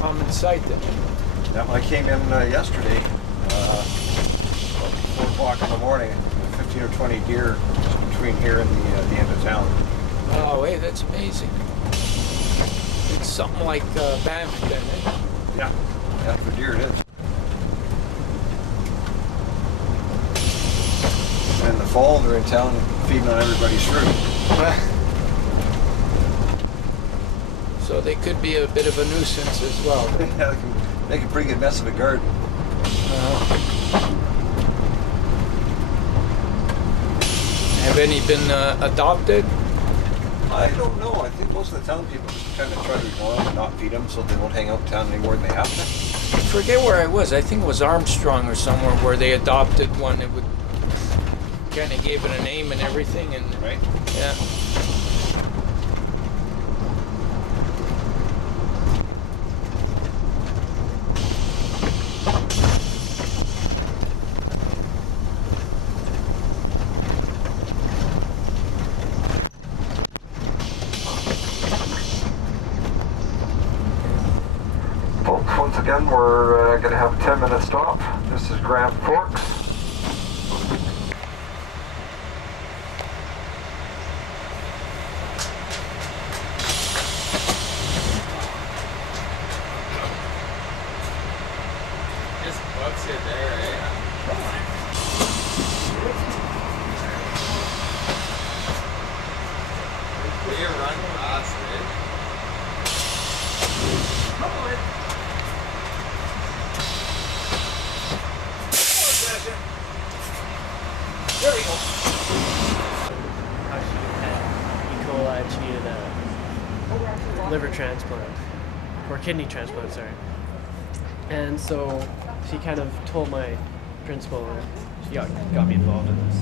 common sight then. Yeah, I came in yesterday, about 4 o'clock in the morning, 15 or 20 deer between here and the end of town. Oh, hey, that's amazing. It's something like Banff then, eh? Yeah, yeah, for deer it is. And in the fall, they're in town feeding on everybody's fruit. So they could be a bit of a nuisance as well. Yeah, they can make a pretty good mess of a garden. Have any been adopted? I don't know. I think most of the town people just kind of try to ignore them and not feed them so they won't hang out in town any more than they have to. I forget where I was. I think it was Armstrong or somewhere where they adopted one that would kind of gave it a name and everything. And Right? yeah. Folks, once again, we're going to have a 10-minute stop. This is Grand Forks. Just books it there, eh? Will you run past it? There we go. How she had E. coli and she needed a liver transplant, or kidney transplant, sorry. And so she kind of told my principal, and she got me involved in this.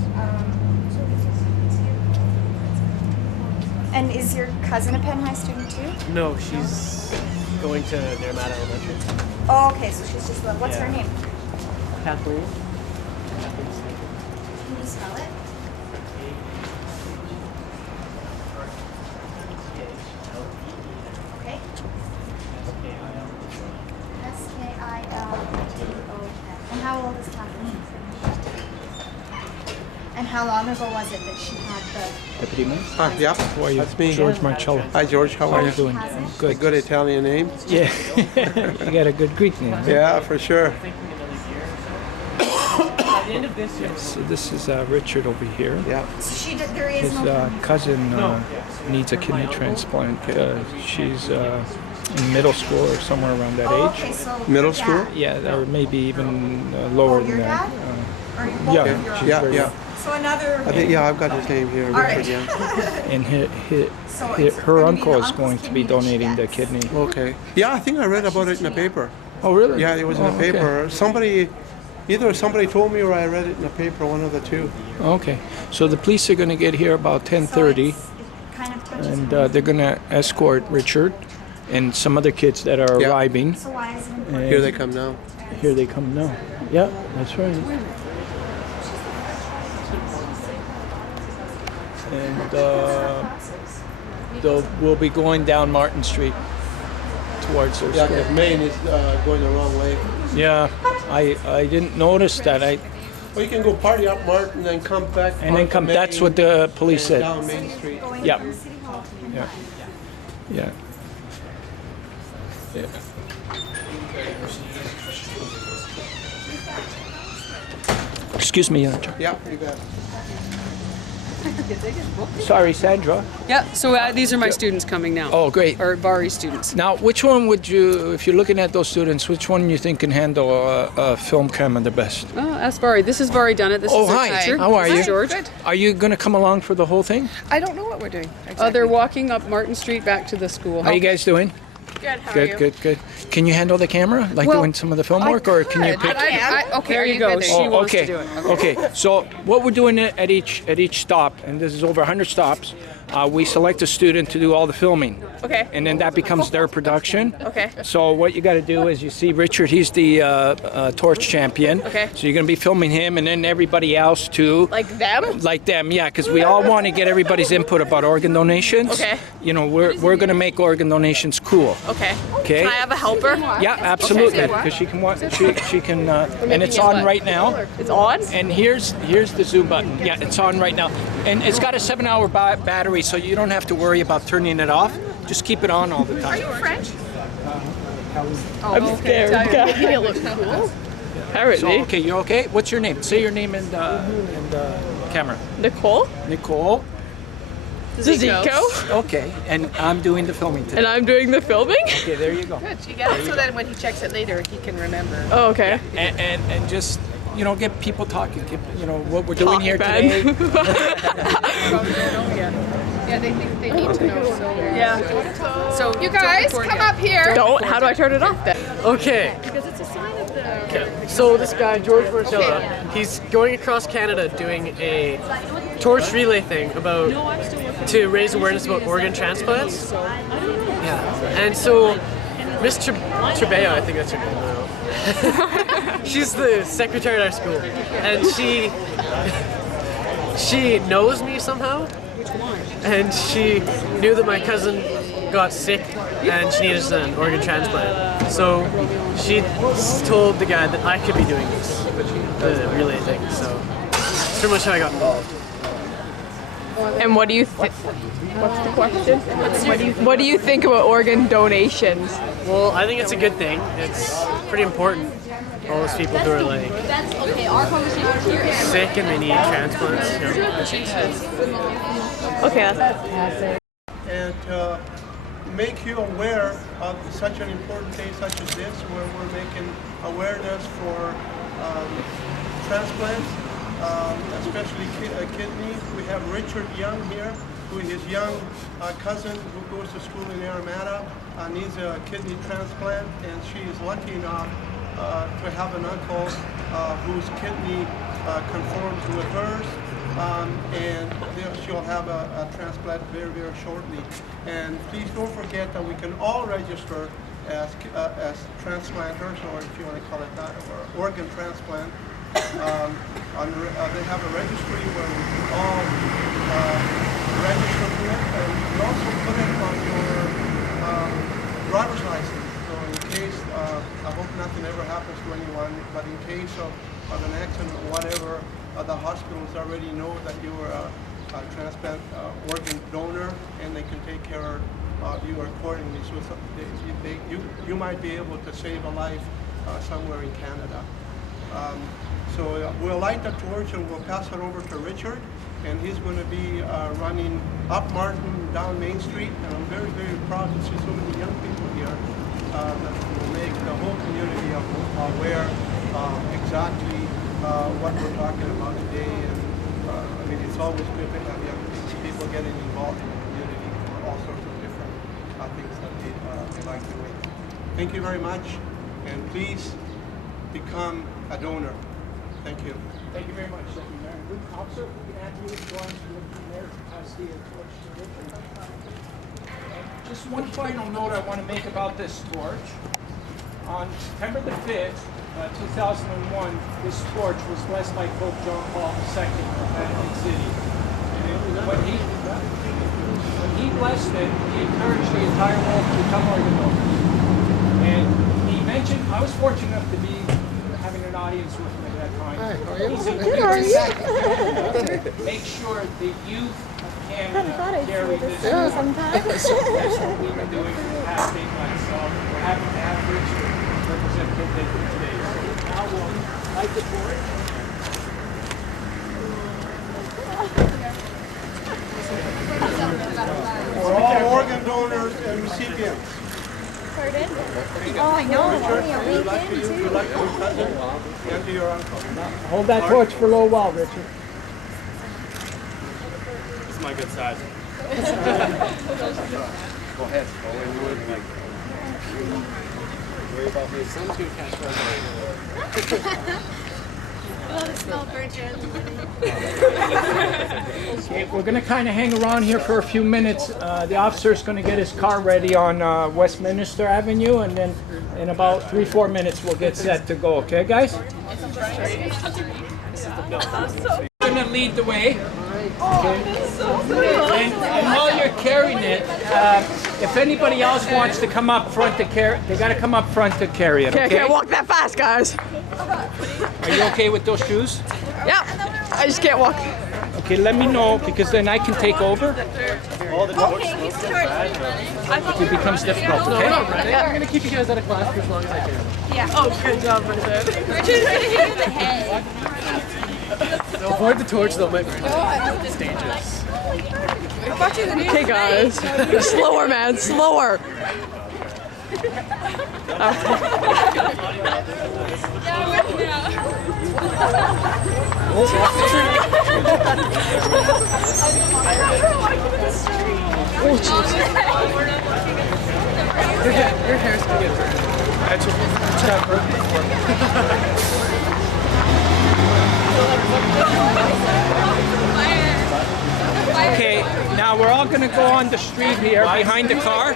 And is your cousin a Penn High student too? No, she's going to Naramata Elementary. Oh, okay, so she's just, what's her Yeah. name? Kathleen. Kathleen Snake. Can you spell it? Okay. S-K-I-L-T-O-N. And how old is Kathleen? And how long ago was it that she had the... Deputy Mayor? Yeah, How are you? that's me. George Marcello. Hi, George. How are you? doing? Has it? Good. Good Italian name? Yeah. You got a good Greek name. Yeah, for sure. Thinking another year or so. By the end of this year. So this is Richard over here. Yeah. So she did, there is His no... cousin needs a kidney transplant. She's in middle school or somewhere around that Oh, age. okay, so... Middle your school? dad. Yeah, or maybe even lower Oh, your than that. dad? Or both Yeah, of your she's Yeah, very yeah. So another... I think, yeah, I've got his name here. All right. Richard, yeah. And So it's her gonna be uncle the is uncle's going to be kidney that she donating the gets. kidney. Okay. Yeah, I think I read about it in the paper. Oh, really? Yeah, it was in the okay. paper. Somebody, either somebody told me or I read it in the paper, one of the two. Okay. So the police are going to get here about 10:30. It kind of touches And home. they're going to escort Richard and some other kids that are Yeah. arriving. So why is it important? And Here they come now. Here they come now. Yeah, that's right. And we'll be going down Martin Street towards their Yeah, school. because Maine is going the wrong way. Yeah, I didn't notice that. Well, you can go party up Martin and then come back. And then onto come. That's Main what the police and said. Down Main Street. Going Yeah. from City Hall to Yeah. Yeah. Yeah. Excuse me, Yeah, you bet. sorry, Sandra. Yeah, so these are my students coming now. Oh, great. Or Bari students. Now, which one would you, if you're looking at those students, which one you think can handle a film camera the best? Oh, ask Bari. This is Bari Dunnett. This Oh, is our hi. teacher. How are This you? is George. Are you going to come along for the whole thing? I don't know what we're doing. Exactly. They're walking up Martin Street back to the school. How are you guys doing? Good. How are Good, you? good, good. Can you handle the camera, like Well, doing some of the film work, or can you pick? Okay. There are you go. good? She Oh, wants okay. to do it. Okay. So what we're doing at each stop, and this is over 100 stops, we select a student to do all the filming. Okay. And then that becomes their production. Okay. So what you got to do is you see Richard, he's the torch champion. Okay. So you're going to be filming him and then everybody else too. Like them? Like them, yeah, because we all want to get everybody's input about organ donations. Okay. You know, we're going to make organ donations cool. Okay. Okay. Can I have a helper? Yeah, absolutely. Okay. Because she can, and it's on right now. It's on? And here's the zoom button. Yeah, it's on right now. And it's got a 7-hour battery, so you don't have to worry about turning it off. Just keep it on all the time. Are you French? I'm scared. Making it look cool. Apparently. So, okay, you okay? What's your name? Say your name in the camera. Nicole? Nicole. Zico. Okay, and I'm doing the filming today. And I'm doing the filming? Okay, there you go. Good. You get it so that when he checks it later, he can remember. Oh, okay. And just, you know, get people talking. Get, you know, what we're doing here today. Yeah, they think they need to know. So Yeah. So you guys, come up here. Don't. How do I turn it off then? Okay. Because it's a sign of the. Okay. So this guy, George Marcello, he's going across Canada doing a torch relay thing to raise awareness about organ transplants. Yeah. And so Miss Trebeya, I think that's her name. I don't know. She's the secretary at our school, and she knows me somehow. And she knew that my cousin got sick and she needed an organ transplant. So she told the guy that I could be doing this, the relay thing. So that's pretty much how I got involved. And what do you think? What's the question? What do you think about organ donations? Well, I think it's a good thing. It's pretty important. All those people who are like sick and they need transplants. You know. Okay, that's And to make you aware of such an important day such as this, where we're making awareness for transplants, especially kidney. We have Richard Young here, who is his young cousin who goes to school in Aramata, needs a kidney transplant, and she is lucky enough to have an uncle whose kidney conforms with hers. And she'll have a transplant very, very shortly. And please don't forget that we can all register as transplanters, or if you want to call it that, or organ transplant. They have a registry where we can all register for it, and we also put it on your driver's license. So in case, I hope nothing ever happens to anyone, but in case of an accident or whatever, the hospitals already know that you are a transplant organ donor, and they can take care of you accordingly. So you might be able to save a life somewhere in Canada. So we'll light the torch and we'll pass it over to Richard, and he's going to be running up Martin, down Main Street, and I'm very, very proud to see so many young people here that will make the whole community aware exactly what we're talking about today. And I mean, it's always good to have young people getting involved in the community for all sorts of different things that they like doing. Thank you very much, and please become a donor. Thank you. Thank you very much. Thank you, Mayor. Officer, we can add you to join the mayor as the torch. Just one final note I want to make about this torch. On September the 5th, 2001, this torch was blessed by Pope John Paul II of Vatican City. And when he blessed it, he encouraged the entire world to become organ donors. And he mentioned, I was fortunate enough to be having an audience with him at that time. He said, make sure the youth of Canada carry this. That's what we've been doing for the past 8 months. So we're happy to have Richard represent Penticton today. So now we'll light the torch. For all organ donors and recipients. Pardon? Oh, I know. Richard, Only a good luck to weekend, you, too. good luck to your cousin, and to your uncle. Hold that torch for a little while, Richard. This is my good side. Go ahead. Worry about me. Someone's gonna catch fire. Okay, we're going to kind of hang around here for a few minutes. The officer's going to get his car ready on Westminster Avenue, and then in about 3-4 minutes we'll get set to go. Okay, guys? We're going to lead the way. Okay. And while you're carrying it, if anybody else wants to come up front to carry, they got to come up front to carry it. Okay? I can't walk that fast, guys. Are you okay with those shoes? Yeah, I just can't walk. Okay, let me know, because then I can take over. It becomes difficult, okay? I'm gonna keep you guys out of class for as long as I can. Yeah. Oh, good job, Bridget. Richard's gonna hit you in the head. Avoid the torch though, my friend. It's dangerous. Okay, guys. Slower, man, slower. Oh, jeez. Your hair's gonna get burned. It's got burned before. Okay, now we're all going to go on the street here behind the car.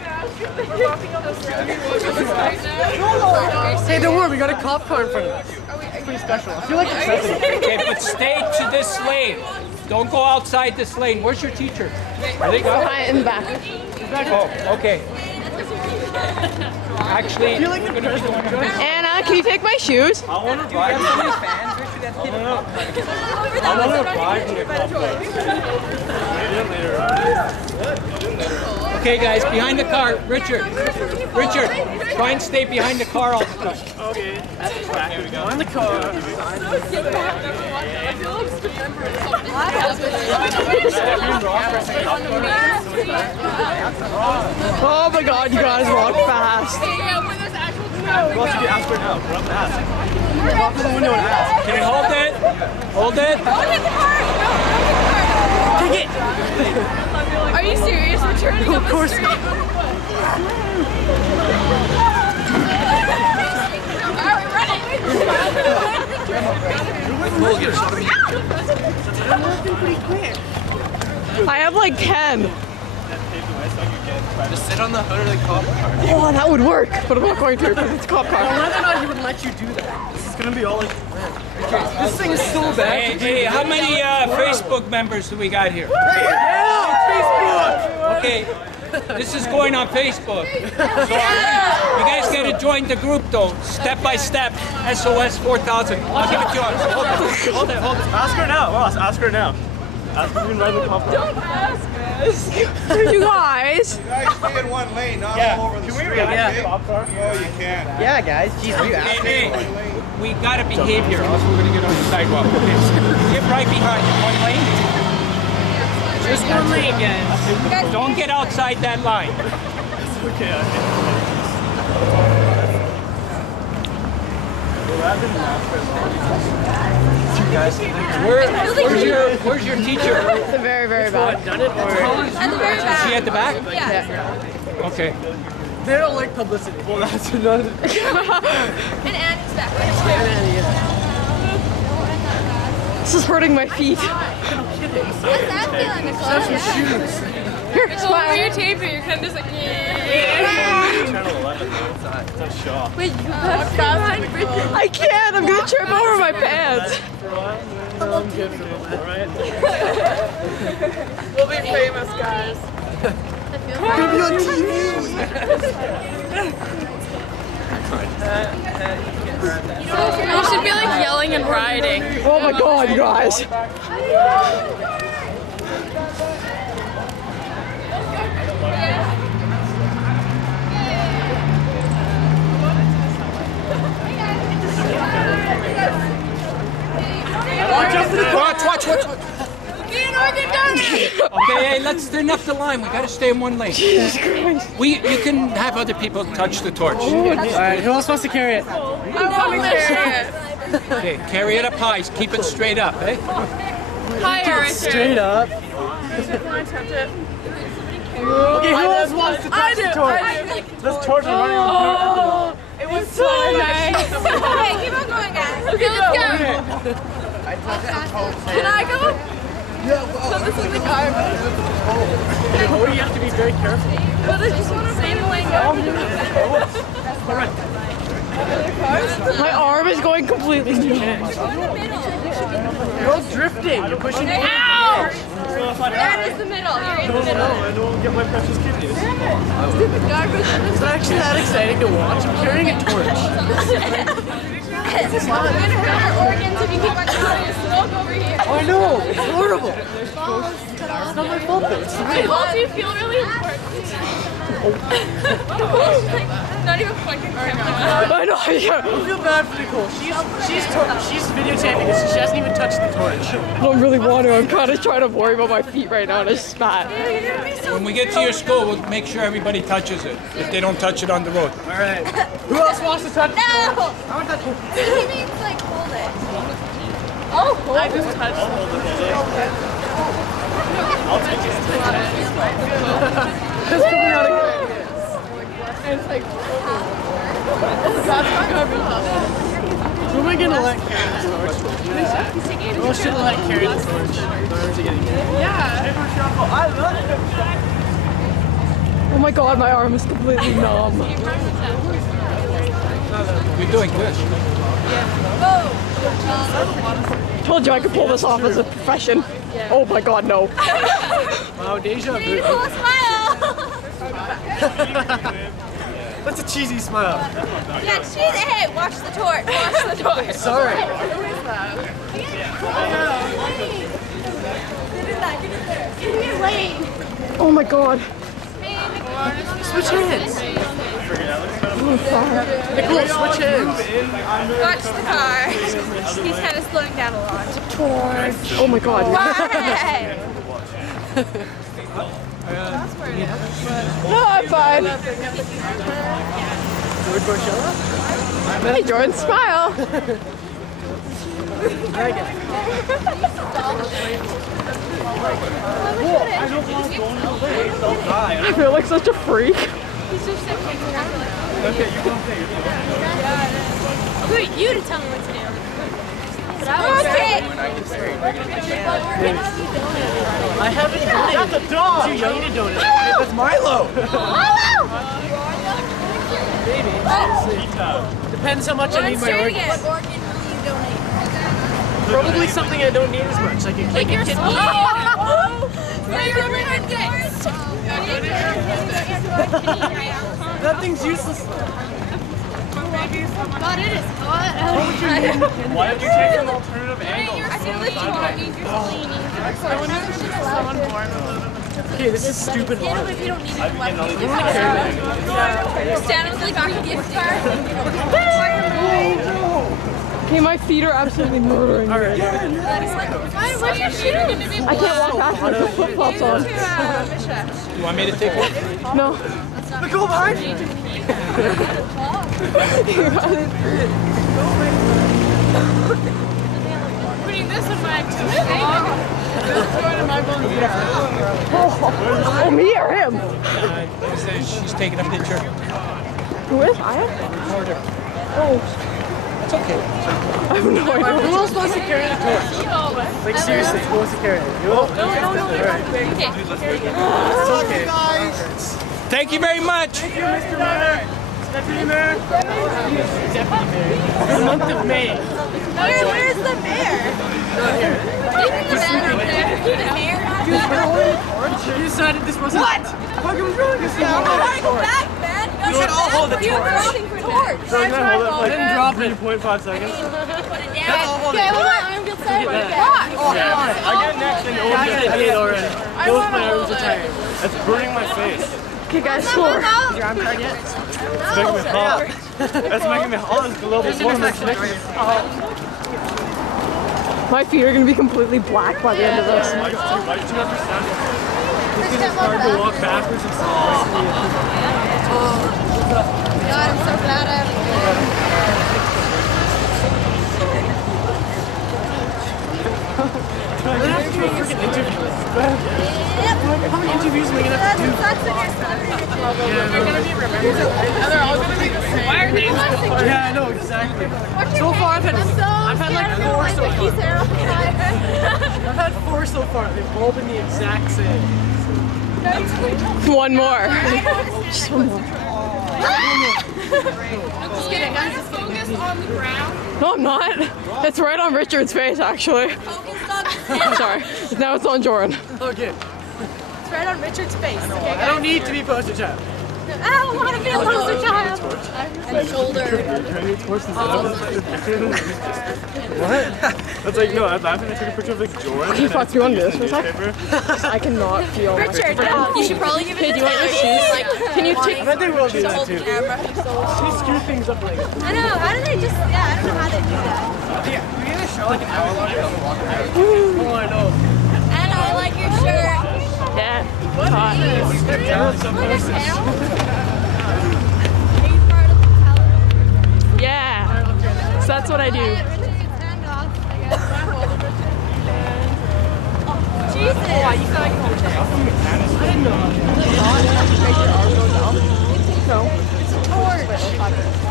Hey, don't worry, we got a cop car in front of us. It's pretty special. I feel like the president. Okay, but stay to this lane. Don't go outside this lane. Where's your teacher? Are they gone? In the back. Oh, okay. Actually, we're going to be going on this. Anna, can you take my shoes? I want to ride Okay, guys, behind the car. Richard, try and stay behind the car all the time. Okay. Here we go. On the car. Oh my god, you guys walk fast. We'll have to get asked right now. We're up to ask. Walk to the window and ask. Okay, hold it. Hold it. Take it. Are you serious? We're turning Of course. I have like 10. Just sit on the hood of the cop car. Oh, that would work, but I'm not going to because it's a cop car. Whether or not he would let you do that. This is gonna be all like, man, this thing is so bad. Hey, how many Facebook members do we got here? Yeah, Facebook. Okay, this is going on Facebook. So you guys got to join the group though, step by step. SOS4000. I'll give it to you. Hold it. Ask her now, Ross. Ask her now. Ask her to ride the cop car. Don't ask us. You guys. You guys stay in one lane, not all over the street. Yeah. Cop car? Oh, you can. Yeah, guys. Jeez, you asked me. Hey, we got to behave here, else we're going to get on the sidewalk. Get right behind it. One lane. Just one lane, guys. Don't get outside that line. Okay. Where's your teacher? The very, very bad. Done it or? At the very back. Is she at the back? Yeah. Okay. They don't like publicity. Well, that's another. And Annie's back. This is hurting my feet. What's that feeling, Nicole? Here, So when you're taping, you're kind of just like, Channel 11, it's a shock. wait, you got fast. I can't. I'm gonna trip over my pants. I'm good for the alright? We'll be famous, guys. You'll be on TV. You should be like yelling and riding. Oh my god, you guys. Watch. Okay, hey, let's turn up the line. We gotta stay in one lane. Jesus Christ. You can have other people touch the torch. Alright, who else wants to carry it? I want to carry it. Okay, carry it up high. Keep it straight up, eh? Higher, Richard. Straight up. Can I touch it? Okay, who else wants to touch the torch? This torch is running on. It was so nice. Okay, keep on going, guys. Okay, let's go. Can I go? So this is the car. Oh, you have to be very careful. But I just want to say the way My arm is going completely nuts. You're all drifting. You're pushing me. Ow! That is the middle. You're in the middle. I don't get my precious kidneys. Stupid garbage. It's not actually that exciting to watch. I'm carrying a torch. I'm gonna hurt your organs if you keep on throwing smoke over here. I know. It's horrible. It's not my fault though. It's the I wind. hope you feel really important. Like, not even fucking camera. I know, yeah. I feel bad for Nicole. She's videotaping this. She hasn't even touched the torch. I don't really want to. I'm kind of trying to worry about my feet right now and I spat. When we get to your school, we'll make sure everybody touches it if they don't touch it on the road. All right. Who else wants to touch the torch? No! I want to touch it. He means like hold it. Oh, I just touched it. I'll take it. That's probably not a good idea. It's like, That's not gonna be. Who am I gonna let carry the torch? Who should I let carry the torch? My arms are getting Oh my god, my arm is completely numb. You're doing good. Told you I could pull this off as a profession. Oh my god, no. Wow, deja vu. Nicole, smile! That's a cheesy smile. Yeah, cheese. Hey, watch the torch. Watch the torch. Sorry. Oh my god. Switch hands. Nicole, switch hands. Watch the car. He's kind of slowing down a lot. Torch. Oh my god. Why? No, I'm fine. George Marcello? Hey, Jordan, smile. I feel like such a freak. Okay, you go play. Who are you to tell me what to do? Okay. I haven't donated. That's a dog. Too young to donate. That's Milo. Maybe. Depends how much I need my organs. What organ will you donate? Probably something I don't need as much, like a Like your kidney. Oh! Your appendix! That thing's useless. God, it is hot. Why don't you take an alternative angle? I feel like you don't need your spleen. I wonder if there's someone born with Okay, this is stupid. Stand up if you don't need it. I want to carry that. Stand up like a gift card. Okay, my feet are absolutely murdering me. Alright. What's your shoe going to be? I can't walk past with the flip-flops on. You want me to take it? No. Nicole, behind you. Putting this in my activity. Oh, me or him? She's taking a picture. Who is I am? Oh. It's okay. I have no idea. Who else wants to carry the torch? Like seriously, who wants to carry it? You will? No. Okay. It's okay. Thank you very much. Thank you, Mr. Mayor. Deputy Mayor. Deputy Mayor. The month of May. Where's the mayor? The mayor? You decided this wasn't. What? Fucking wrong. This is I want to go back, man. You should all hold the You were torch. holding for torch. So I'm gonna hold it. I didn't drop it in 0.5 seconds. Put it Let's down. all hold Okay, it. well, my arm gets tired. I get next and you I did already. Both my arms are tired. That's burning my face. Okay, guys, score. Is your arm tired yet? It's making me hot. That's making me all this global warming. My feet are going to be completely black by the end of this. Why do you understand? It's hard to walk backwards and stuff. God, I'm so glad I I don't have to do a freaking interview. How many interviews am I gonna have to do? They're gonna be remembered. And they're all gonna be the same. Why are they? Yeah, I know exactly. So far, I've had like 4 4 so far. I've had 4 so far. They've all been the exact same. One more. Just one more. Just kidding, guys. Just focus on the ground. No, I'm not. It's right on Richard's face, actually. Focus on the I'm sorry. Now it's on Jordan. Okay. It's right on Richard's face. Okay, I don't need to be poster child. I don't want to be a poster child. And shoulder. What? That's like, no, I'm laughing. I took a picture of like Jordan. Okay, fuck, you want to do this for a sec? I cannot feel my Richard, you should probably give it Okay, do you want your shoes? Can you take... I bet they will do that hold too. the camera. They screw things up like I know, how do they just, yeah, I don't know how they do that. We're gonna show like an hour long. Oh, I know. And I like your shirt. Yeah. Hot. Yeah. So that's what I do. Jesus. Oh, you feel like hold it. I didn't know. No. It's a torch.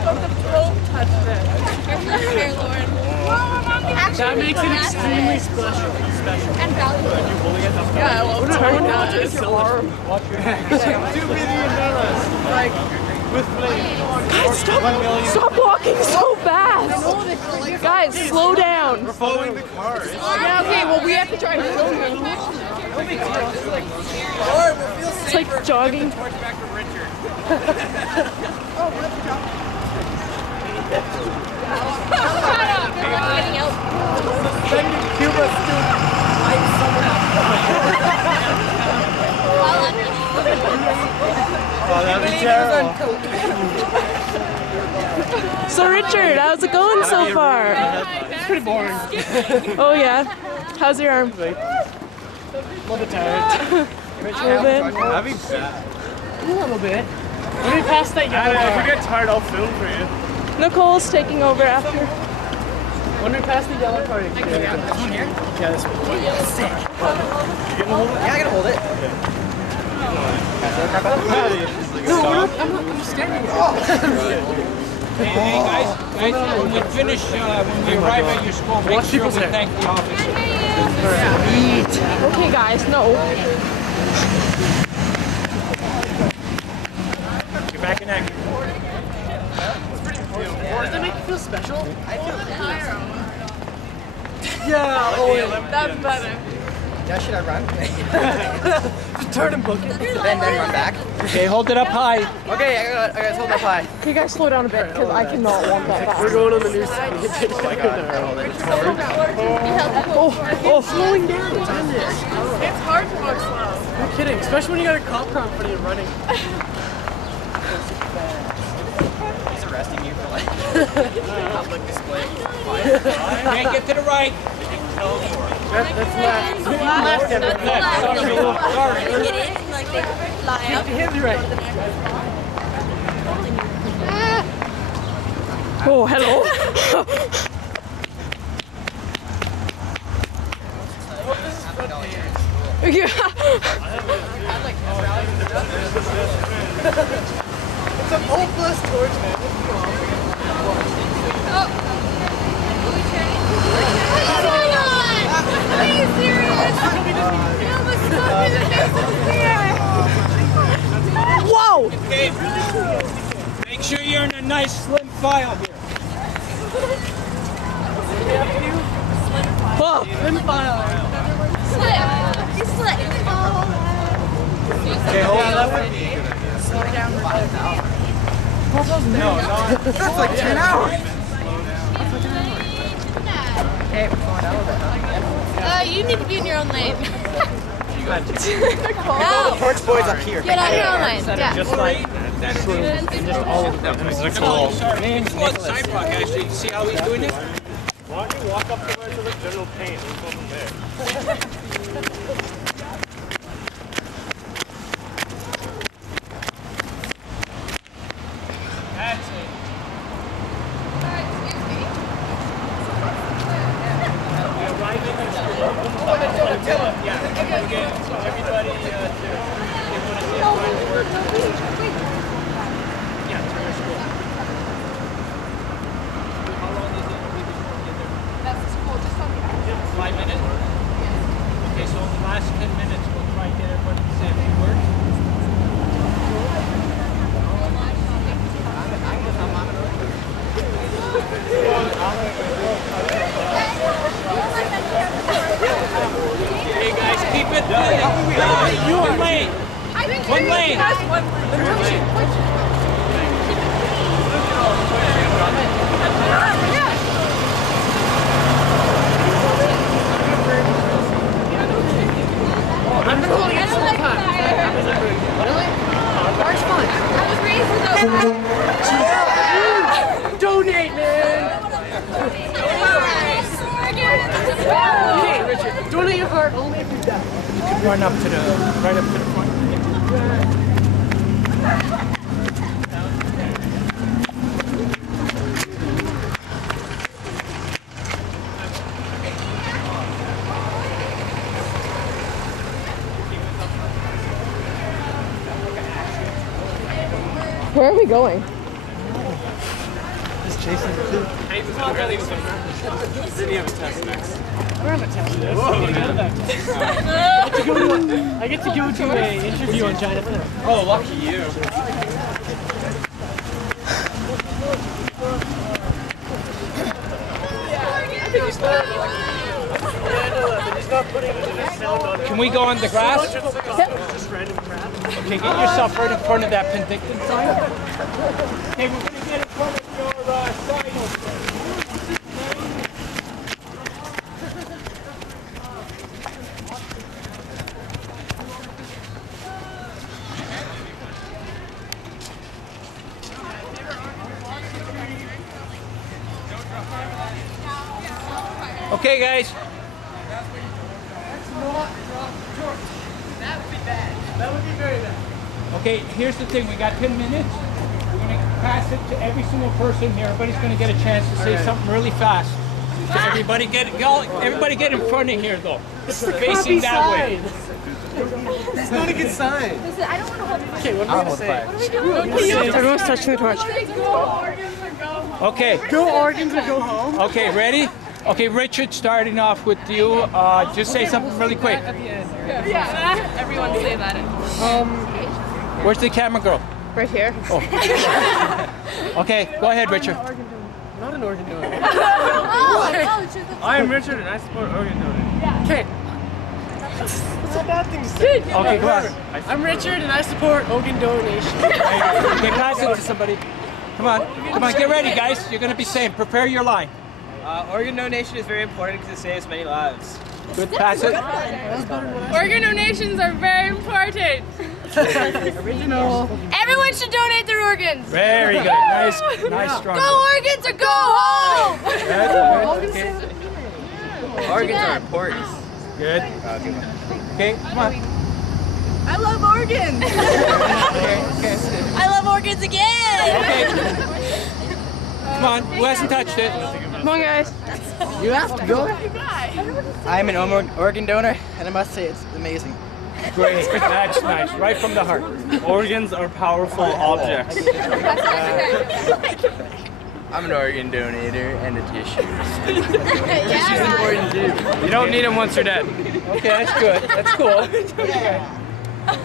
But the rope touched it. Here, Lauren. That makes it extremely special. And valuable. Yeah, well, turn down to your arm. 2 million dollars. Like, with flames. Guys, stop walking so fast. Guys, slow down. We're following the cars. Yeah, okay, well, we have to try and film you. It's like jogging. Getting out. Cuba student. Oh, that'd be terrible. So, Richard, how's it going so far? It's pretty boring. Oh, yeah? How's your arm? A little bit tired. A little bit? That'd be bad. A little bit. When we pass that yellow If car. we get tired, I'll film for you. Nicole's taking over after. When we pass the yellow car, you can get it. Yeah, this one. Sick. Yeah, I can hold it. I'm standing here. Hey, guys, when we finish, when we arrive at your school, make Watch sure people's we hair. thank the officer. Okay, guys, no. Get back in action. Does that make you feel special? Yeah, oh, That's better. Yeah, should I run? just turn and book it. Then run back. Okay, hold it up high. Okay, I got hold up high. Can you guys slow down a bit? Because I cannot walk that We're fast. going on the new side. Oh, slowing down. It's hard to walk slow. No kidding, especially when you got a cop car in front of you running. He's arresting you for like public display. Can't get to the right. That's left. Left, everyone. Sorry. Get in, like they fly up. Hit me right. Oh, hello. Yeah. It's a hopeless torch, man. What's going on? Are you serious? You almost stuck me in the face of the spear. Whoa! Okay. Make sure you're in a nice slim file here. Whoa! Slim file. Slip. You slip. Okay, hold it up. That's like 10 hours. Okay, we're going out of it. You need to be in your own lane. The No. torch boys up here. Get on your own lane. Yeah. Just like, just all of them. Nicole. Let's go on the sidewalk, actually, to see how he's doing it. Why don't you walk up to where to the general paint and go from there? That's it. That's cool. Just 5 minutes? Okay, so in the last 10 minutes, we'll try and get everybody to say a few words. Hey guys, keep it one lane. One lane. I've been holding it the whole time. Really? March fun. I was raised with Donate, man! Okay, Richard, donate your heart only if you die. You can run up to the right up to the front. Where are we going? Just chasing the two. City of test next. We're on a test. I get to go to an interview on Chinatown. Oh, lucky you. Can we go on the grass? Okay, get yourself right in front of that Penticton sign. Okay, we're going to get in front of your sign over there. Okay, guys. That would be bad. That would be very bad. Okay, here's the thing. We got 10 minutes. We're going to pass it to every single person here. Everybody's going to get a chance to say something really fast. So everybody get in front of here, though. Facing that way. It's not a good sign. I don't want to hold it. Okay, what am I going to say? What are we doing? Everyone's touching the torch. Okay. Go Oregon to go home. Okay, ready? Okay, Richard, starting off with you. Just say something really quick. Yeah, everyone say that. Where's the camera girl? Right here. Oh. Okay, go ahead, Richard. Not an organ donor. I am Richard and I support organ donor. Okay. What's a bad thing to say? Okay, go on. I'm Richard and I support organ donation. Okay, pass it to somebody. Come on, get ready, guys. You're gonna be saying, prepare your line. Organ donation is very important because it saves many lives. Good, pass it. Organ donations are very important. Original. Everyone should donate their organs. Very good. Nice, strong. Go organs or go home. Organs are important. Good. Okay, come on. I love organs. I love organs again. Okay. Come on, who hasn't touched it? Come on, guys. You have to go. I'm an organ donor and I must say it's amazing. Great, that's nice, right from the heart. Organs are powerful objects. I'm an organ donator and a tissue. Tissue's important too. You don't need them once you're dead. Okay, that's good. That's cool.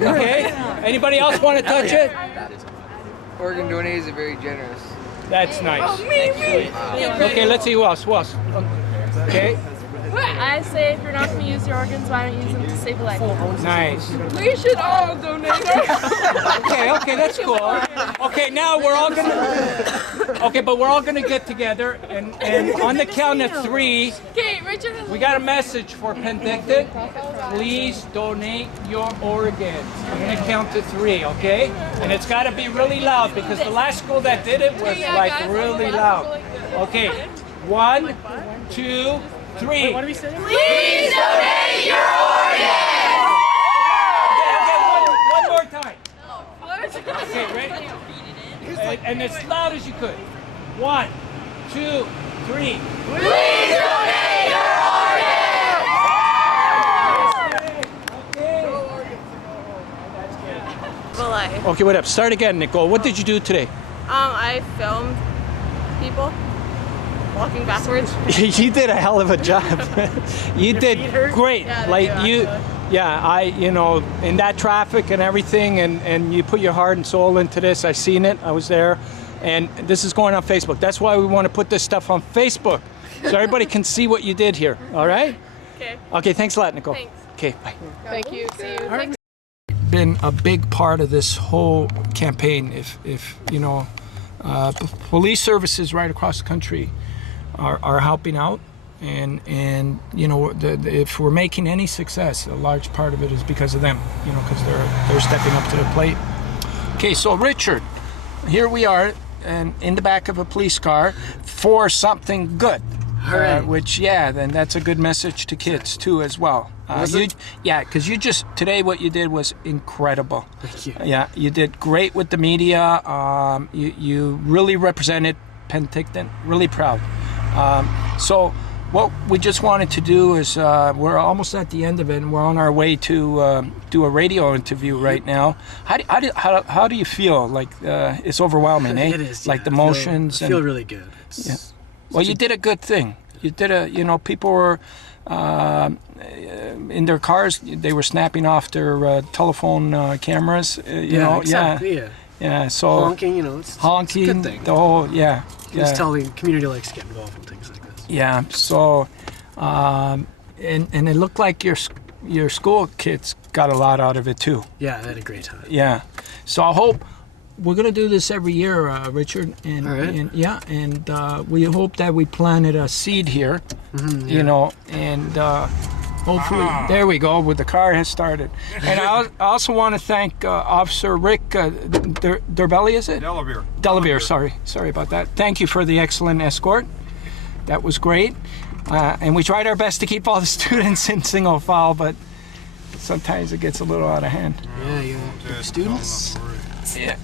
Okay, anybody else want to touch it? Organ donators are very generous. That's nice. Okay, let's see who else. Okay, I say if you're not going to use your organs, why don't you use them to save a life? nice. We should all donate. Okay, that's cool. Okay, now we're all gonna get together and on the count of 3, Okay, Richard has we got a message for Penticton. Please donate your organs. I'm gonna count to 3, okay? And it's gotta be really loud because the last school that did it was like really loud. Okay, 1, 2, 3. What are we saying? Please donate your organs. One more time. Okay, ready? And as loud as you could. 1, 2, 3. Please donate your organs. Okay, what up? Start again, Nicole. What did you do today? I filmed people. walking backwards. You did a hell of a job. You did great. Yeah, they Like do, you, actually. yeah. You know, in that traffic and everything, and you put your heart and soul into this. I seen it. I was there, and this is going on Facebook. That's why we want to put this stuff on Facebook, so everybody can see what you did here. All right. Okay. Okay. Thanks a lot, Nicole. Thanks. Okay. Bye. Thank you. See you. Thanks. Been a big part of this whole campaign. If you know, police services right across the country are helping out, and you know, if we're making any success, a large part of it is because of them. You know, because they're stepping up to the plate. Okay, so Richard, here we are, and in the back of a police car for something good. Which, yeah, then that's a good message to kids too as well. Yeah, because you just today what you did was incredible. Thank you. Yeah, you did great with the media. You really represented Penticton. Really proud. So what we just wanted to do is we're almost at the end of it, and we're on our way to do a radio interview right now. How do you feel? Like it's overwhelming, eh? It is. Like yeah. the motions. I feel really good. Yeah. Well, you did a good thing. You did you know, people were in their cars. They were snapping off their telephone cameras. You know, exactly, yeah. Yeah. So honking, you know, it's honking. a good thing. The whole, yeah. Just telling community likes to get involved in things like this. Yeah. So, and it looked like your school kids got a lot out of it too. Yeah, I had a great time. Yeah. So I hope. We're gonna do this every year, Richard, and, all right. and we hope that we planted a seed here, you know, and hopefully there we go. With the car has started, and I also want to thank Officer Rick Derbelli, is it? Delavere. Sorry about that. Thank you for the excellent escort. That was great, and we tried our best to keep all the students in single file, but sometimes it gets a little out of hand. Yeah, you students. Yeah.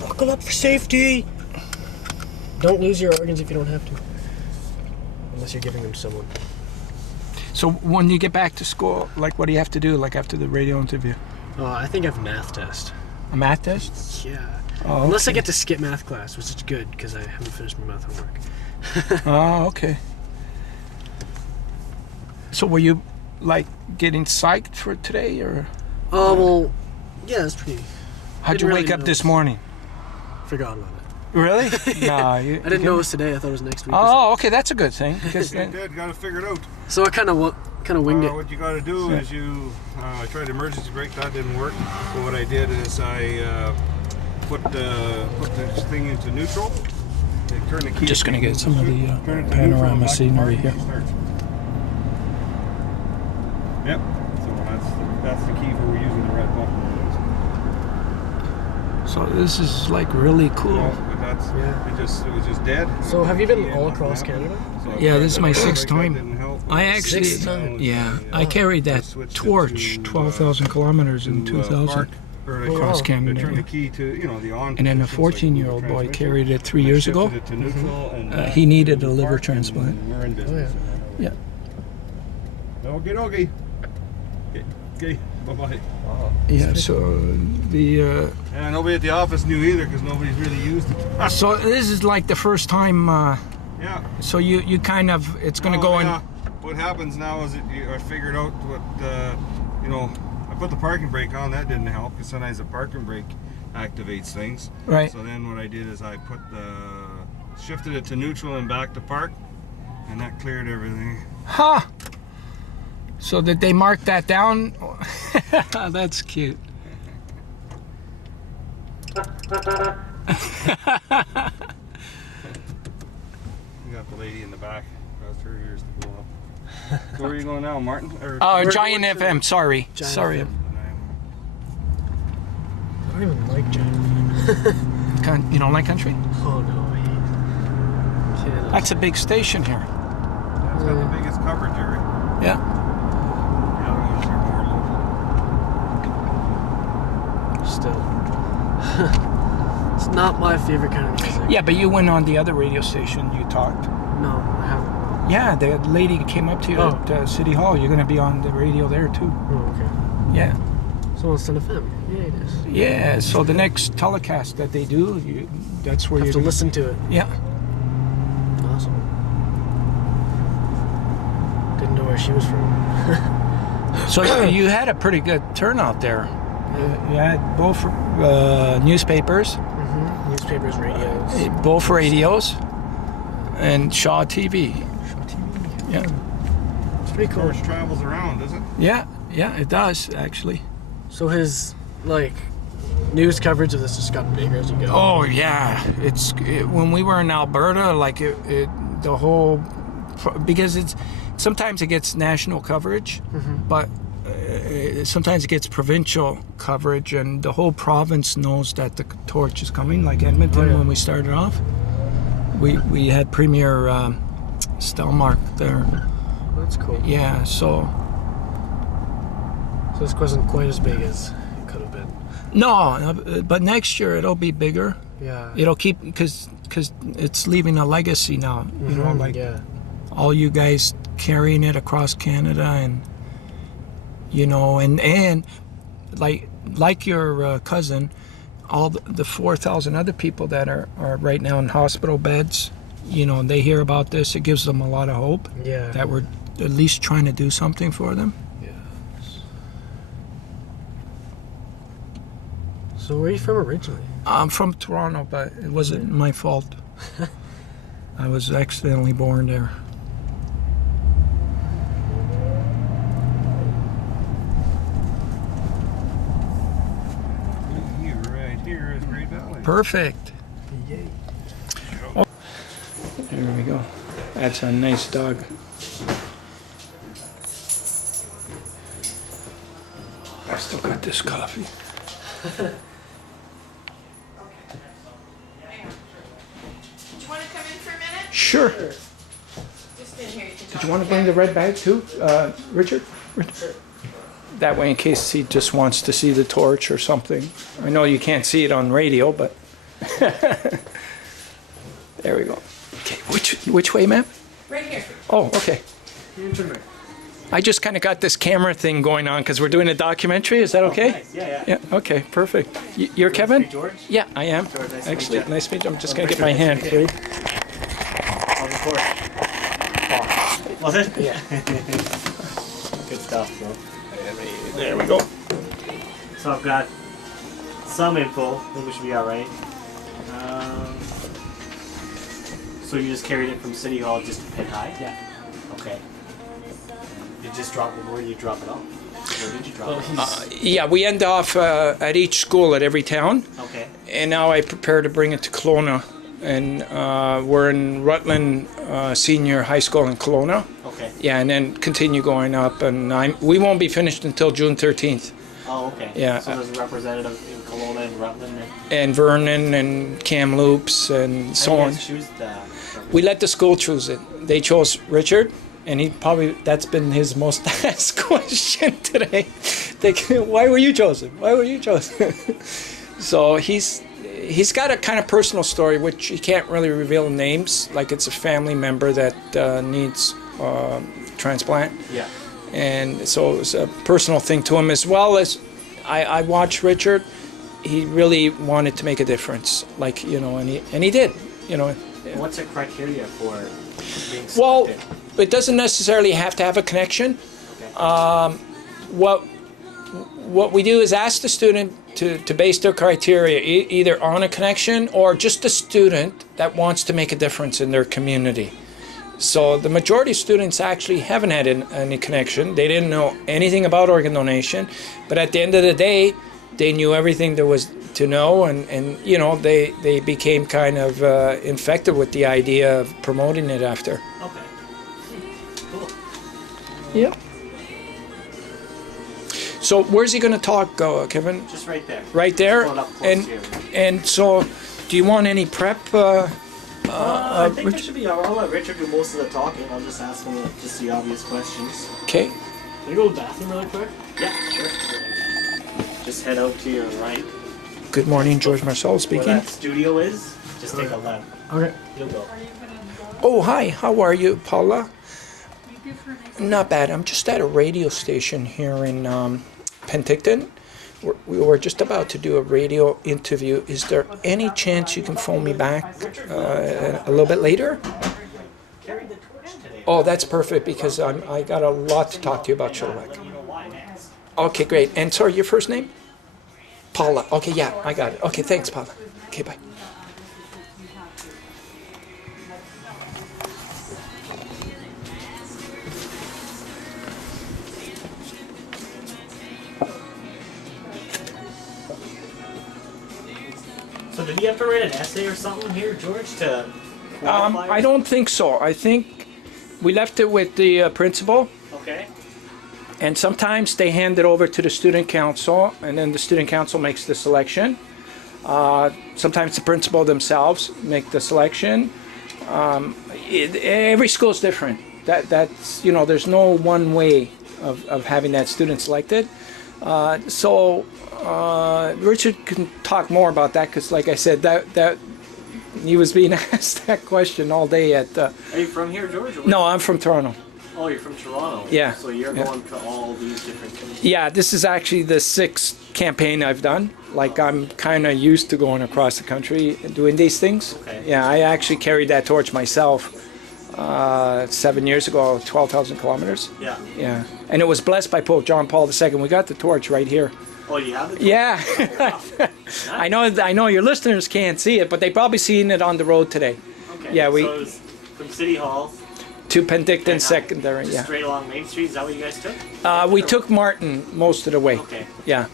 Buckle up for safety. Don't lose your organs if you don't have to. Unless you're giving them to someone. So when you get back to school, like what do you have to do, like after the radio interview? I think I have a math test. A math test? Yeah. Oh, Unless I okay. get to skip math class, which is good because I haven't finished my math homework. Oh, okay. So were you like getting psyched for today, or? Oh, well, yeah, it's pretty. How'd you really wake up this notice. morning? Forgot about it. Really? No, I didn't know it was today. I thought it was next week. Oh, okay, that's a good thing. Because You did, got to figure it out. So I kind of winged it. What you got to do is I tried emergency brake, that didn't work. So what I did is I put this thing into neutral. Turn the key. I'm just going to get some of the panorama scenery here. Yep. So that's the key for using the red button. So this is like really cool. It was just dead. So have you been all across Canada? Yeah, this is my sixth time. I actually, Sixth time? yeah, I carried that torch 12,000 kilometers in 2000 across Canada. Turn the key to, the on. And then a 14-year-old boy carried it 3 years ago. He needed a liver transplant. Oh, yeah. Yeah. Okay. Okay. Bye-bye. Yeah, so the... Yeah, nobody at the office knew either because nobody's really used it. So this is like the first time... Yeah. So you kind of... It's going to go in... What happens now is I figured out what, I put the parking brake on. That didn't help because sometimes the parking brake activates things. Right. So then what I did is I shifted it to neutral and back to park, and that cleared everything. Huh! So did they mark that down? That's cute. We got the lady in the back. That's her ears to blow up. So where are you going now, Martin? Giant FM. Sorry. Sorry. FM. I don't even like Giant FM. You don't like country? Oh no, I hate it. That's a big station here. It's got the biggest coverage area. Yeah. Still. It's not my favorite kind of music. Yeah, but you went on the other radio station, you talked. No, I haven't. Yeah, the lady came up to you at City Hall. You're going to be on the radio there too. Oh, okay. Yeah. So it's an FM. Yeah, it is. Yeah, so the next telecast that they do, that's where you have to listen to it. Yeah. where she was from. So you had a pretty good turnout there. You had both newspapers, Newspapers, radios. both radios, and Shaw TV. Yeah. It's pretty cool. Torch travels around, does it? Yeah, it does actually. So his news coverage of this just got bigger as you go. Oh yeah, when we were in Alberta, the whole, because sometimes it gets national coverage, but sometimes it gets provincial coverage, and the whole province knows that the torch is coming. Like Edmonton, when we started off, we had Premier Stelmark there. That's cool. Yeah, so this wasn't quite as big as it could have been. no, but next year it'll be bigger. Yeah. It'll keep, because it's leaving a legacy now. You know, all you guys carrying it across Canada, and you know, and like your cousin, all the 4,000 other people that are right now in hospital beds, you know, they hear about this, it gives them a lot of hope. Yeah. That we're at least trying to do something for them. So where are you from originally? I'm from Toronto, but it wasn't my fault. I was accidentally born there. Right here is Great Valley. Perfect. Yay. Oh. There we go. That's a nice dog. I still got this coffee. Do you want to come in for a minute? Sure. Just in here. Did you want to bring the red bag too, Richard? Sure. That way, in case he just wants to see the torch or something. I know you can't see it on radio, but there we go. Okay, which way, ma'am? Right here. Oh, okay. I just kind of got this camera thing going on because we're doing a documentary. Is that okay? Oh, nice. Yeah. Yeah. Okay. Perfect. You're Kevin? George? Yeah, I am. George, nice to Actually, meet you. nice to meet you. I'm just gonna get my hand free. I'll record. Was it? Yeah. Good stuff, bro. There we go. So I've got some info. I think we should be all right. So you just carried it from City Hall just to Pit High? Yeah. Okay. You just drop it. Where did you drop it off? Where did you drop it? Yeah, we end off at each school at every town. Okay. And now I prepare to bring it to Kelowna. And we're in Rutland Senior High School in Kelowna. Okay. Yeah, and then continue going up. And we won't be finished until June 13th. Oh, okay. Yeah. So there's a representative in Kelowna and Rutland. And Vernon and Kamloops and so on. Choose the We let the school choose it. They chose Richard, and that's been his most asked question today. Why were you chosen? Why were you chosen? So he's got a kind of personal story, which he can't really reveal names, like it's a family member that needs transplant. Yeah. And so it's a personal thing to him, as well as I watched Richard. He really wanted to make a difference, like, you know, and he did, you know. What's the criteria for being selected? Well, it doesn't necessarily have to have a connection. Okay. What we do is ask the student to base their criteria either on a connection or just a student that wants to make a difference in their community. So the majority of students actually haven't had any connection. They didn't know anything about organ donation, but at the end of the day, they knew everything there was to know, and you know, they became kind of infected with the idea of promoting it after. Okay. Cool. Yeah. So where's he going to talk, Kevin? Just right there. Right there? Pull it up close to you. And so, do you want any prep? I think it should be. I'll let Richard do most of the talking. I'll just ask him just the obvious questions. Okay. Can you go to the bathroom really quick? Yeah, sure. Just head out to your right. Good morning, George Marcello speaking. Where that studio is, just take a left. Okay. You'll go. Oh, hi. How are you, Paula? Not bad. I'm just at a radio station here in Penticton. We were just about to do a radio interview. Is there any chance you can phone me back a little bit later? Oh, that's perfect because I got a lot to talk to you about Chilliwack. Okay, great. And sorry, your first name? Paula. Okay, yeah, I got it. Okay, thanks, Paula. Okay, bye. So did you have to write an essay or something here, George, to qualify? I don't think so. I think we left it with the principal. Okay. And sometimes they hand it over to the student council, and then the student council makes the selection. Sometimes the principal themselves make the selection. Every school is different. That's, you know, there's no one way of having that student selected. Richard can talk more about that because, like I said, that he was being asked that question all day at. Are you from here, George? Or no, I'm from Toronto. Oh, you're from Toronto. Yeah. So you're going to all these different things. Yeah, this is actually the 6th campaign I've done. Like, I'm kind of used to going across the country and doing these things. Okay. Yeah, I actually carried that torch myself 7 years ago, 12,000 kilometers. Yeah. Yeah, and it was blessed by Pope John Paul II. We got the torch right here. Oh, you have it? Yeah. Wow. I know your listeners can't see it, but they probably seen it on the road today. Okay. Yeah, we So it was from City Hall to Penticton Secondary. just Yeah. straight along Main Street. Is that what you guys took? We took Martin most of the way. Okay. Yeah,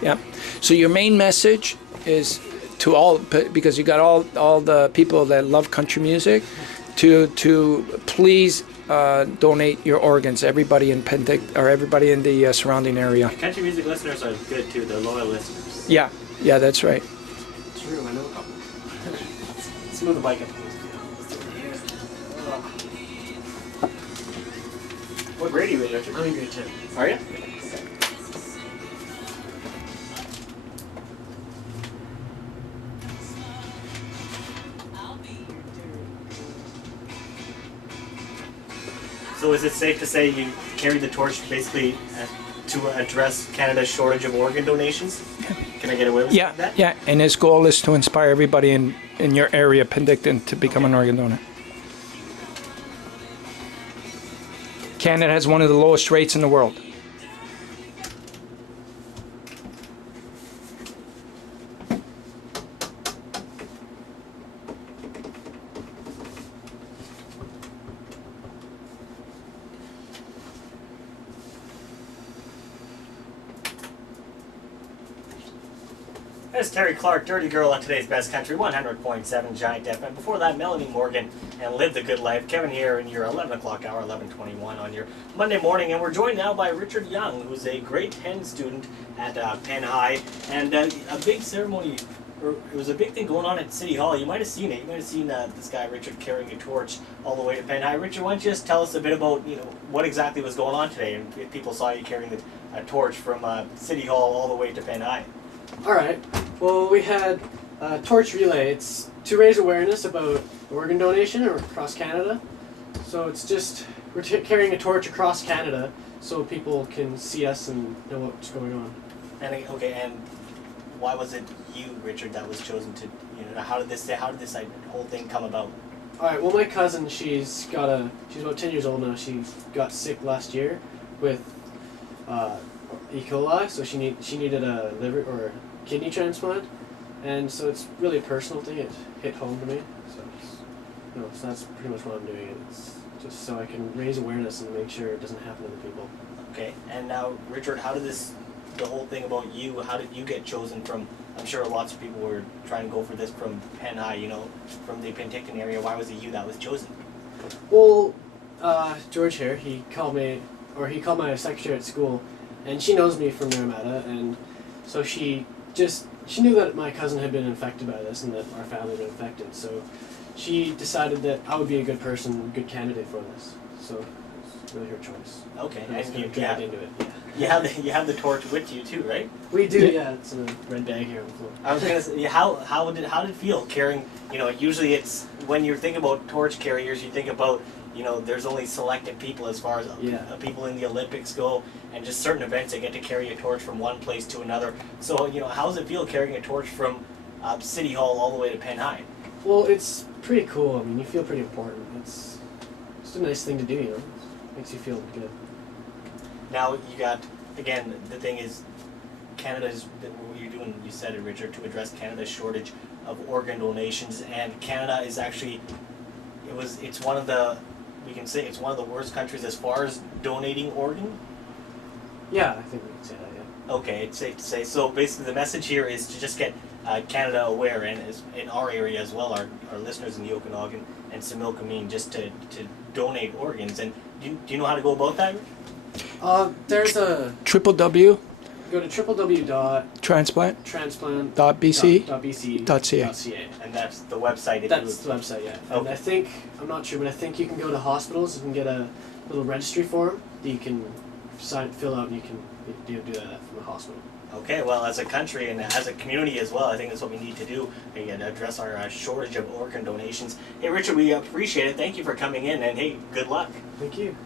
yeah. So your main message is to all, because you got all the people that love country music, to please donate your organs. Everybody in Penticton or everybody in the surrounding area. Country music listeners are good too. They're loyal listeners. Yeah, yeah, that's right. True, I know a couple. Let's move the bike up. What grade are you in, Richard? I'm in grade 10. Are you? So is it safe to say you carried the torch basically to address Canada's shortage of organ donations? Can I get away with that? Yeah, and his goal is to inspire everybody in your area, Penticton, to become an organ donor. Canada has one of the lowest rates in the world. There's Terry Clark, Dirty Girl on today's Best Country, 100.7 Giant FM. Before that, Melanie Morgan and Live the Good Life. Kevin here in your 11 o'clock hour, 11:21 on your Monday morning. And we're joined now by Richard Young, who's a grade 10 student at Penn High. And a big ceremony, or it was a big thing going on at City Hall. You might have seen it. You might have seen this guy, Richard, carrying a torch all the way to Penn High. Richard, why don't you just tell us a bit about, what exactly was going on today, and if people saw you carrying the torch from City Hall all the way to Penn High. All right. Well, we had a torch relay. It's to raise awareness about organ donation across Canada. So it's just we're carrying a torch across Canada so people can see us and know what's going on. And okay, and why was it you, Richard, that was chosen to? How did this whole thing come about? All right. Well, my cousin, she's about 10 years old now. She got sick last year with E. coli, so she needed a liver or kidney transplant, and so it's really a personal thing. It hit home to me, so that's pretty much why I'm doing it. It's just so I can raise awareness and make sure it doesn't happen to the people. Okay, and now Richard, how did the whole thing about you? How did you get chosen from? I'm sure lots of people were trying to go for this from Penn High, from the Penticton area. Why was it you that was chosen? Well, George here, he called my secretary at school, and she knows me from Naramata, and so she knew that my cousin had been infected by this and that our family had been infected, so she decided that I would be a good person, good candidate for this. So it's really her choice. Okay, and you dragged into it. Yeah. You have the torch with you too, right? We do. Yeah, it's in a red bag here on the floor. I was gonna say, how did it feel carrying? Usually it's when you think about torch carriers, you think about there's only selected people as far as people in the Olympics go, and just certain events they get to carry a torch from one place to another. So how does it feel carrying a torch from City Hall all the way to Penn High? Well, it's pretty cool. I mean, you feel pretty important. It's It's a nice thing to do, you know. Makes you feel good. Now you got, again, the thing is, Canada's, what you're doing, you said it, Richard, to address Canada's shortage of organ donations, and Canada is actually, it's one of the, we can say it's one of the worst countries as far as donating organ? Yeah, I think we can say that, yeah. Okay, it's safe to say. So basically the message here is to just get Canada aware, and in our area as well, our listeners in the Okanagan and Similkameen, just to donate organs. And do you know how to go about that? There's a... www. Go to transplant.bc.ca. And that's the website. That's the website, yeah. And I think, I'm not sure, but I think you can go to hospitals and get a little registry form that you can fill out, and you can do that from the hospital. Okay, well, as a country and as a community as well, I think that's what we need to do, again, to address our shortage of organ donations. Hey, Richard, we appreciate it. Thank you for coming in, and hey, good luck. Thank you.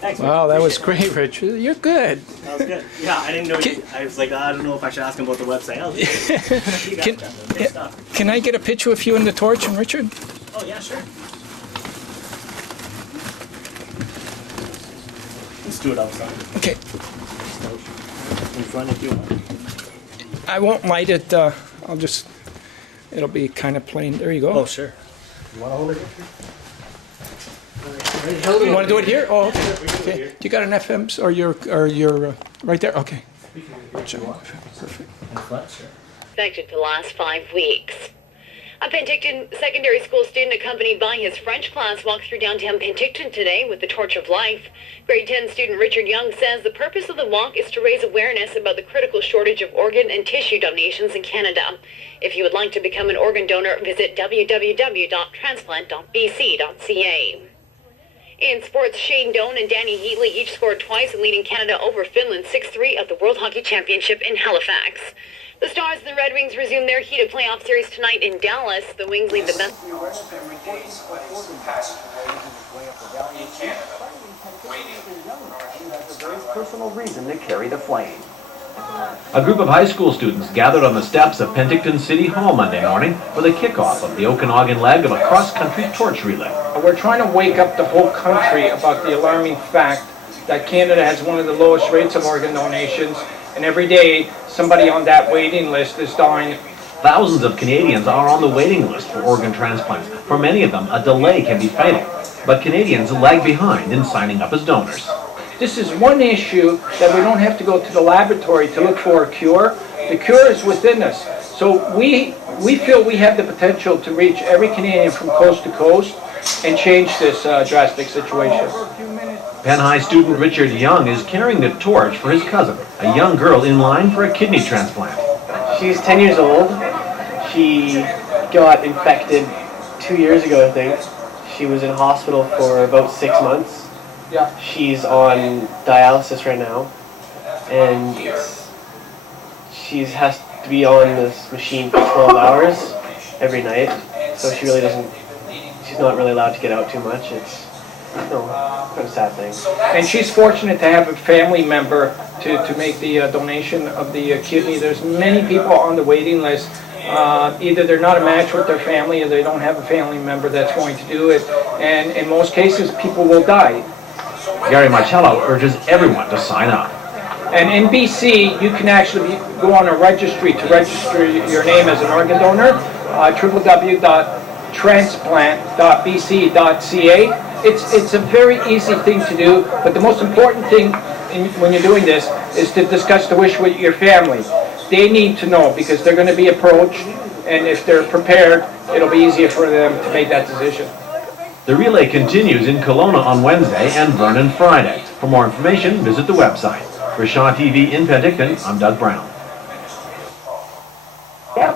Thanks, Wow, that was appreciate great, Richard. You're good. That was good. Yeah, I didn't know. I was like, I don't know if I should ask him about the website. You got good stuff. Can I get a picture with you in the torch and Richard? Oh, yeah, sure. Let's do it outside. Okay. In front if you want. I won't light it. I'll just, it'll be kind of plain. There you go. Oh, sure. You want to hold it? You want to do it here? Oh, okay. Okay. You got an FM or your right there? Okay. Perfect. Affected for the last 5 weeks. A Penticton secondary school student accompanied by his French class walked through downtown Penticton today with the Torch of Life. Grade 10 student Richard Young says the purpose of the walk is to raise awareness about the critical shortage of organ and tissue donations in Canada. If you would like to become an organ donor, visit www.transplant.bc.ca. In sports, Shane Doan and Danny Heatley each scored twice in leading Canada over Finland 6-3 at the World Hockey Championship in Halifax. The Stars and the Red Wings resume their heated playoff series tonight in Dallas. The Wings lead the best. Personal reason to carry the flame. A group of high school students gathered on the steps of Penticton City Hall Monday morning for the kickoff of the Okanagan leg of a cross-country torch relay. We're trying to wake up the whole country about the alarming fact that Canada has one of the lowest rates of organ donations, and every day somebody on that waiting list is dying. Thousands of Canadians are on the waiting list for organ transplants. For many of them, a delay can be fatal, but Canadians lag behind in signing up as donors. This is one issue that we don't have to go to the laboratory to look for a cure. The cure is within us. So we feel we have the potential to reach every Canadian from coast to coast and change this drastic situation. Penn High student Richard Young is carrying the torch for his cousin, a young girl in line for a kidney transplant. She's 10 years old. She got infected 2 years ago, I think. She was in hospital for about 6 months. Yeah. She's on dialysis right now, and she has to be on this machine for 12 hours every night, so she really doesn't, she's not really allowed to get out too much. It's, you know, kind of sad thing. And she's fortunate to have a family member to make the donation of the kidney. There's many people on the waiting list. Either they're not a match with their family or they don't have a family member that's going to do it, and in most cases people will die. Gary Marcello urges everyone to sign up. And in BC, you can actually go on a registry to register your name as an organ donor, www.transplant.bc.ca. It's a very easy thing to do, but the most important thing when you're doing this is to discuss the wish with your family. They need to know because they're going to be approached, and if they're prepared, it'll be easier for them to make that decision. The relay continues in Kelowna on Wednesday and Vernon Friday. For more information, visit the website. For Shaw TV in Penticton, I'm Doug Brown. Yeah,